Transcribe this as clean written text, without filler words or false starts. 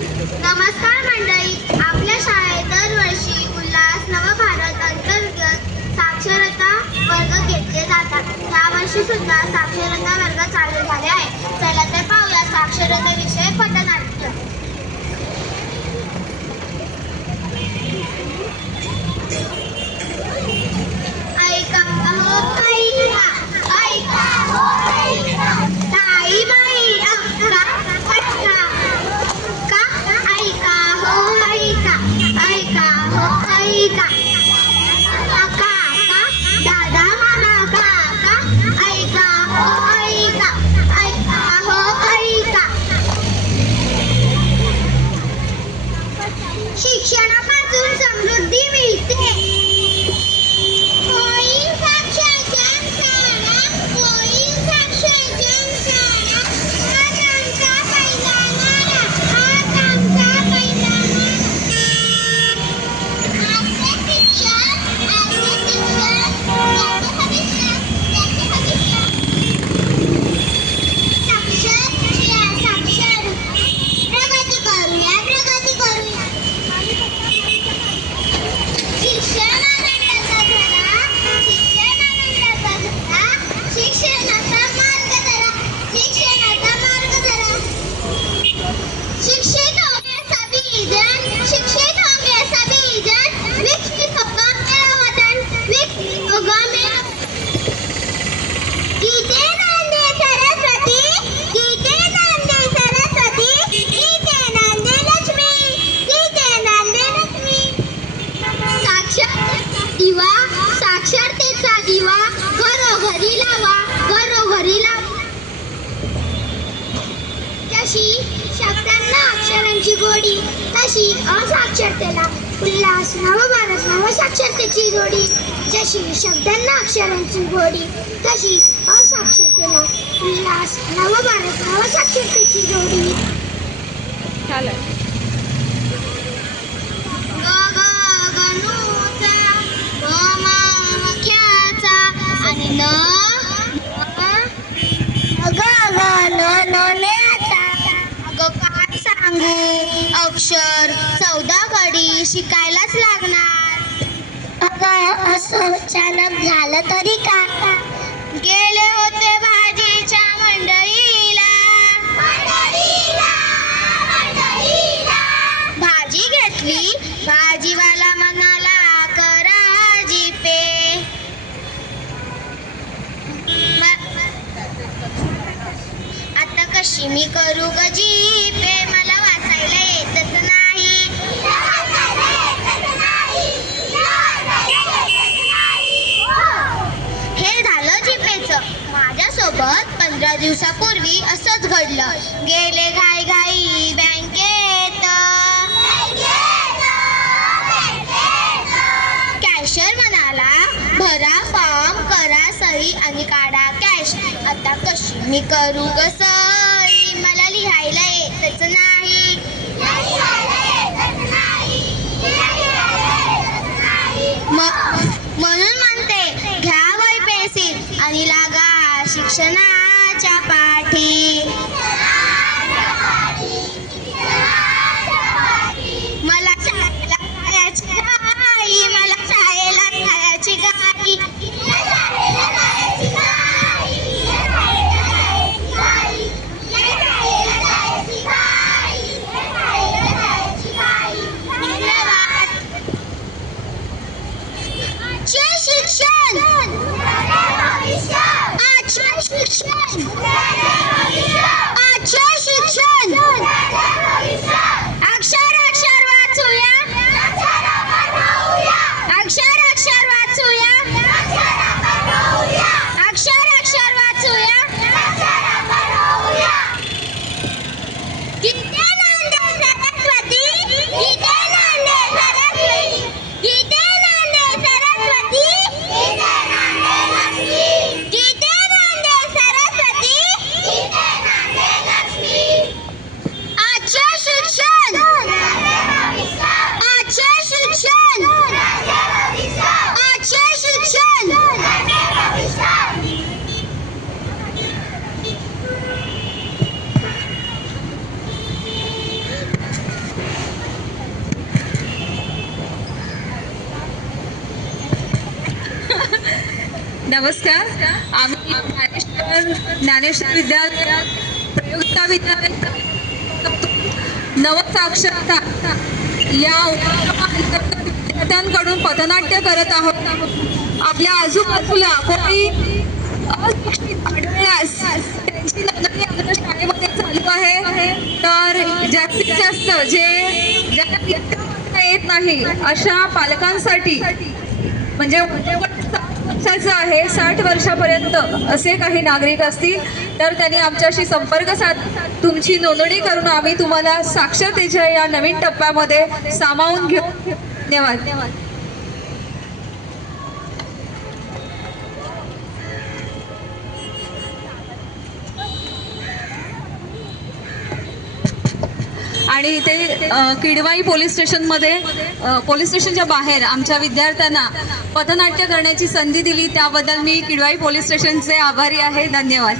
नमस्कार मंडळी, आपल्या शाळेत दरवर्षी उल्हास नवभारत अंतर्गत साक्षरता वर्ग घेतले जातात. यावर्षी सुद्धा साक्षरता वर्ग चालू झाले आहे. चला तर पाहूया साक्षरतेविषयक पथनाट्य. ऐका हो ऐका, ऐका हो ऐका, ताई बाई अक्का पटका का, ऐका हो ऐका, ऐका हो ऐका, काका दादा मामा काका, ऐका हो ऐका, ऐका हो ऐका. शिक्षणापासून समृद्धी मिळते. होईल साक्षर जनशाळा, होईल साक्षर जनशाळा, हाच आमचा पहिला नारा, हाच आमचा पहिला नारा. आपले शिक्षण, आपले शिक्षण, त्याचे भविष्य, त्याचे भविष्य. साक्षर साक्षर, प्रगती करूया, प्रगती करूया. शिक्षण आनंदाचा धरा, शिक्षण आनंदाचा धरा, शिक्षणाचा मार्ग धरा, शिक्षणाचा मार्ग धरा. शिक्षित होंगे सभी जन, शिक्षित होंगे सभी जन, विकसित होगा मेरा वतन, विकसित होगा मेरा. गीते नांदे सरस्वती, गीते नांदे सरस्वती, गीते नांदे लक्ष्मी, गीते नांदे लक्ष्मी. साक्षरतेचा दिवा, साक्षरतेचा दिवा घरोघरी लावा, घरोघरी लावा. जशी शब्दांना अक्षरांची गोडी, तशी असाक्षरतेला उल्हास नवभारत नवसाक्षरतेची जोडी. जशी शब्दांना अक्षरांची गोडी, तशी असाक्षरतेला उल्हास नवभारत नवसाक्षरतेची जोडी. गगनूचा, मख्याचा आणि न नोन्याचा. अगं काय सांगू, अक्षर 14 घडी शिकायलाच लागणार. अगं असं अचानक झालं तरी का? गेले होते भाजीच्या मंडईला, भाजी घेतली, भाजीवाला म्हणाला करा जीपे. आता कशी मी करू ग जीपे, मला वाचायला येतच नाही. हे झालं जीपेचं. माझ्यासोबत 15 दिवसापूर्वी असंच घडलं. गेले घाई घाई बँकेत, कॅशियर म्हणाला भरा फॉर्म, करा सही आणि काढा कॅश. आता कशी मी करू ग सही, मला लिहायला येतच नाही. म्हणून म्हणते घ्या वही पेन्सिल आणि लागा शिक्षणाच्या पाठी. मला शाळेला जायची घाई, मला शाळेला जायची घाई. शिक्षण, आजचे शिक्षण, आजचे शिक्षण. अक्षर अक्षर वाचूया, अक्षर अक्षर वाचूया, अक्षर अक्षर वाचूया. गीते नांदे सरस्वती, गीते नांदे सरस्वती, गीते नांदे सरस्वती, गीते नांदे सरस्वती, नमस्कार. आम्ही ज्ञानेश्वर विद्यालय प्रयोगता विद्यालय नवसाक्षरता या उपक्रमाअंतर्गत विद्यार्थ्यांकडून पथनाट्य करत आहोत. आपल्या आजूबाजूला कोणी अशिक्षित आढळल्यास त्यांची नोंदणी आमच्या शाळेमध्ये चालू आहे. तर जास्तीत जास्त ज्यांना लिहिता वाचता येत नाही अशा पालकांसाठी म्हणजे वयोगट 60 वर्षाचं आहे, 60 वर्षापर्यंत असे काही नागरिक असतील तर त्यांनी आमच्याशी संपर्क साधून तुमची नोंदणी करून आम्ही तुम्हाला साक्षरतेच्या या नवीन टप्प्यामध्ये सामावून घेऊ. धन्यवाद. आणि इथे किडवाई पोलीस स्टेशनच्या बाहेर आमच्या विद्यार्थ्यांना पथनाट्य करण्याची संधी दिली त्याबद्दल मी किडवाई पोलीस स्टेशनचे आभारी आहे. धन्यवाद.